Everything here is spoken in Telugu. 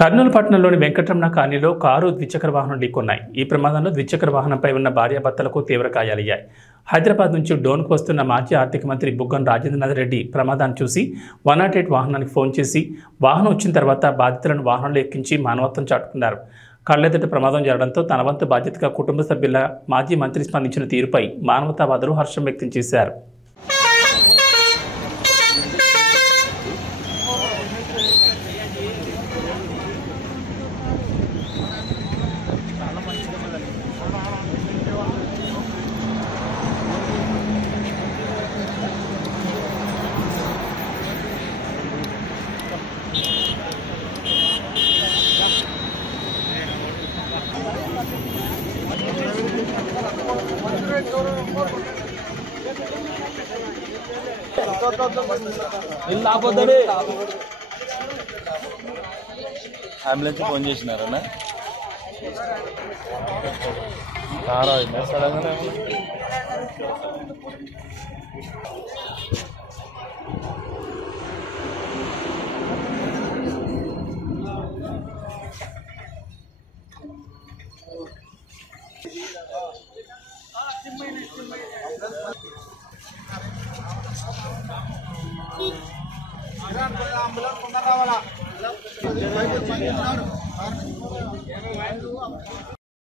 కర్నూలు పట్టణంలోని వెంకటరమణ కాలనీలో కారు ద్విచక్ర వాహనం ఢీకొన్నాయి. ఈ ప్రమాదంలో ద్విచక్ర వాహనంపై ఉన్న భార్యాభర్తలకు తీవ్ర గాయాలయ్యాయి. హైదరాబాద్ నుంచి డోన్కు వస్తున్న మాజీ ఆర్థిక మంత్రి బుగ్గన రాజేంద్రనాథ్ రెడ్డి ప్రమాదాన్ని చూసి 108 వాహనానికి ఫోన్ చేసి వాహనం వచ్చిన తర్వాత బాధితులను వాహనంలో ఎక్కించి మానవత్వం చాటుకున్నారు. కళ్లెదుట ప్రమాదం జరగడంతో తన వంతు బాధ్యతగా కుటుంబ సభ్యుల మాజీ మంత్రి స్పందించిన తీరుపై మానవతావాదులు హర్షం వ్యక్తం చేశారు. Ambulance phone చేసినారన్నా ambulans